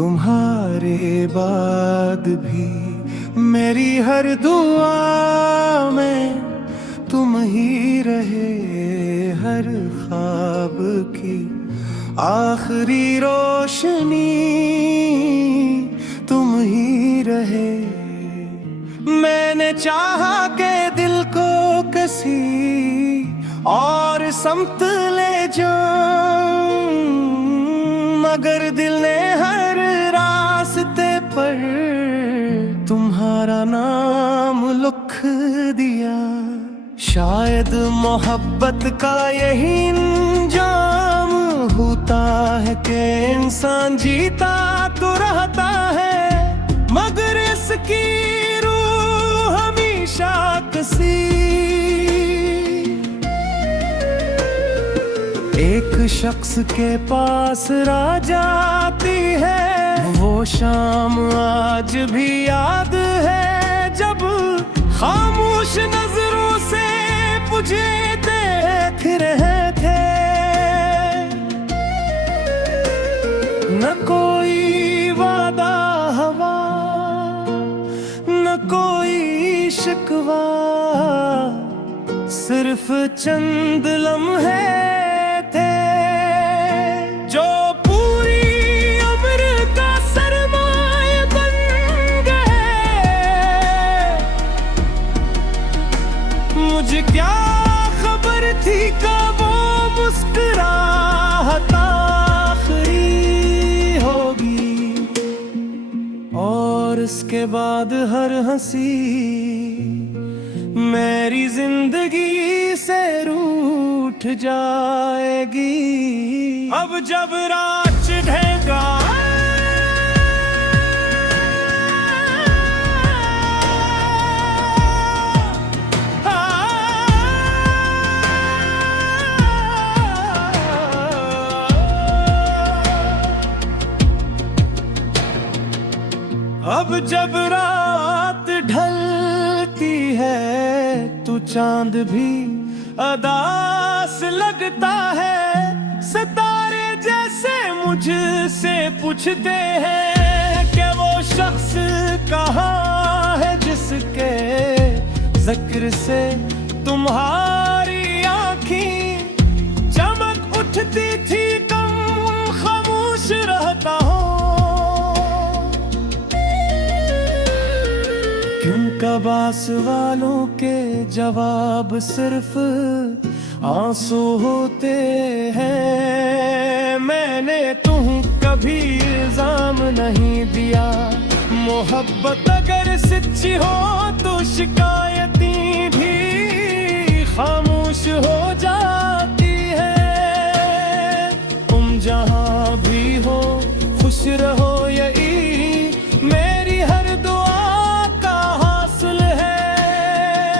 तुम्हारे बाद भी मेरी हर दुआ में तुम ही रहे, हर ख्वाब की आखिरी रोशनी तुम ही रहे। मैंने चाहा के दिल को किसी और समत ले जाऊं, मगर दिल ने हर रास्ते पर तुम्हारा नाम लिख दिया। शायद मोहब्बत का यही अंजाम होता है कि इंसान जीता तो रहता है, मगर इसकी रूह हमेशा कसी। एक शख्स के पास रह जाती है वो शाम आज भी याद है, जब खामोश नजरों से मुझे देख रहे थे। न कोई वादा हवा, न कोई शिकवा, सिर्फ चंद लम्हे थे जो पूरी उम्र का सरमाया बन गए। मुझे क्या खबर थी कब वो मुस्कुराहट आखिरी होगी, और इसके बाद हर हंसी मेरी जिंदगी से रूठ जाएगी। अब जब रात ढलेगा अब जब रात ढलती है तो चांद भी अदास लगता है। सितारे जैसे मुझसे पूछते हैं कि वो शख्स कहाँ है जिसके जिक्र से तुम्हारी आँखें चमक उठती थी, कम खामोश रहता हूँ। क्यों कबास वालों के जवाब सिर्फ आंसू होते हैं। मैंने तुम कभी इल्जाम नहीं दिया, मोहब्बत अगर सच्ची हो तो शिकायतें भी खामोश हो जाती है। तुम जहां भी हो खुश रहो, यही मेरी हर दुआ का हासिल है।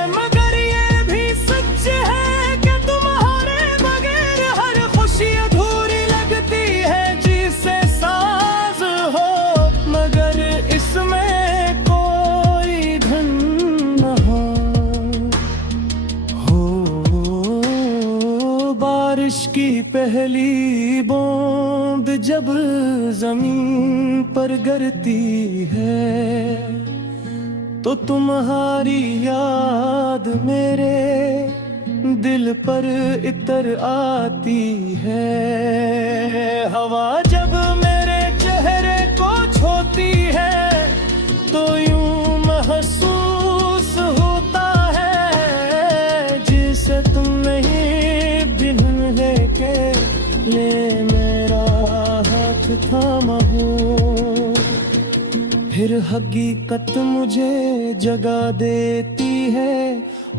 मगर ये भी सच है कि तुम्हारे बगैर हर खुशी अधूरी लगती है। जिसे साज हो मगर इसमें कोई धन न हो। बारिश की पहली बूंद जब जमीन पर गिरती है तो तुम्हारी याद मेरे दिल पर इतर आती है। हवा जब मेरे चेहरे को छूती है तो यूं महसूस होता है जिसे तुम नहीं बिन के ले मेरा हाथ थामा हो। फिर हकीकत मुझे जगा देती है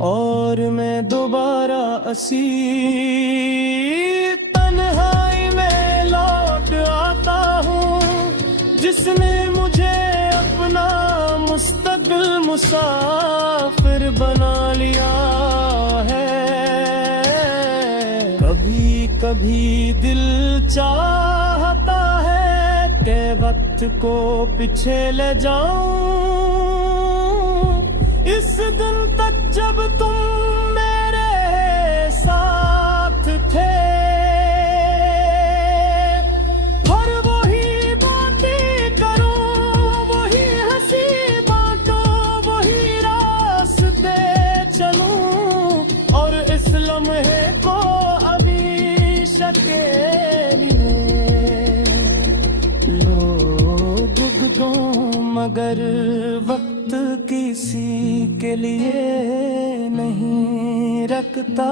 और मैं दोबारा असी तन्हाई में लौट आता हूँ। जिसने मुझे अपना मुस्तकिल मुसाफिर बना लिया है। कभी कभी दिल चाहता है कि वक्त को पीछे ले जाऊं, इस दिन तक जब तुम मेरे साथ थे। हर वही बातें मगर वक्त किसी के लिए नहीं रखता,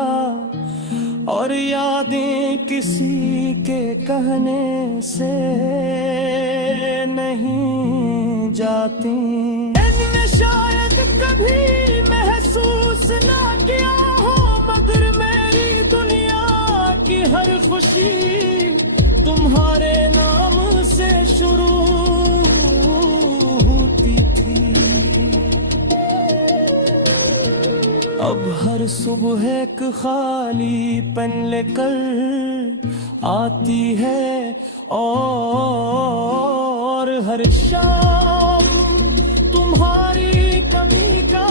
और यादें किसी के कहने से नहीं जाती। मैंने शायद कभी महसूस ना किया हो, मगर मेरी दुनिया की हर खुशी तुम्हारे नाम से शुरू होती थी। अब हर सुबह एक खाली पेन लेकर आती है, और हर शाम तुम्हारी कमी का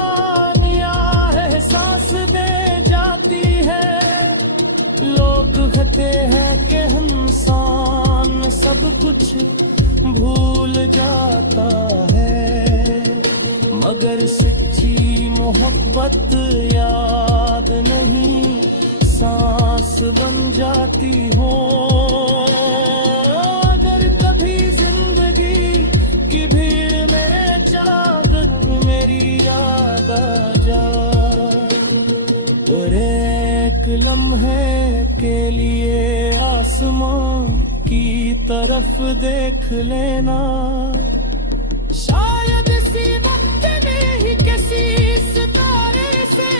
एहसास दे जाती है। लोग कहते हैं कि इंसान सब कुछ भूल जाता है, मगर सच्ची मोहब्बत याद नहीं, सांस बन जाती हो। अगर कभी जिंदगी की भीड़ में चाहत मेरी याद आ जाए, तो एक लम्हे के लिए आसमां की तरफ देख लेना। शायद इसी वक्त में ही किसी सितारे से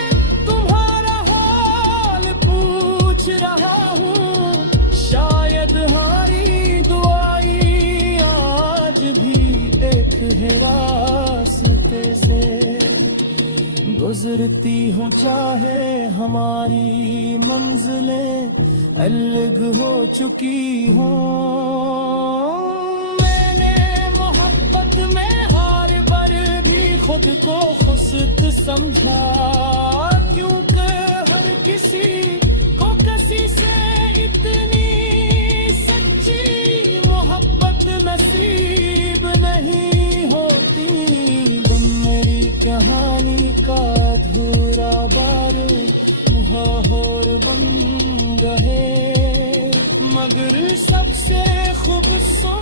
तुम्हारा हाल पूछ रहा हूँ। शायद हमारी दुआई आज भी एक है रास्ते से गुजरती हूँ, चाहे हमारी मंजिलें अलग हो चुकी हों। मैंने मोहब्बत में हार पर भी खुद को खुद समझा, क्योंकि हर किसी को किसी से इतनी सच्ची मोहब्बत नसीब नहीं होती। तुम मेरी कहानी का अधूरा बार मुहावरा बन गए, मगर सबसे खूबसूरत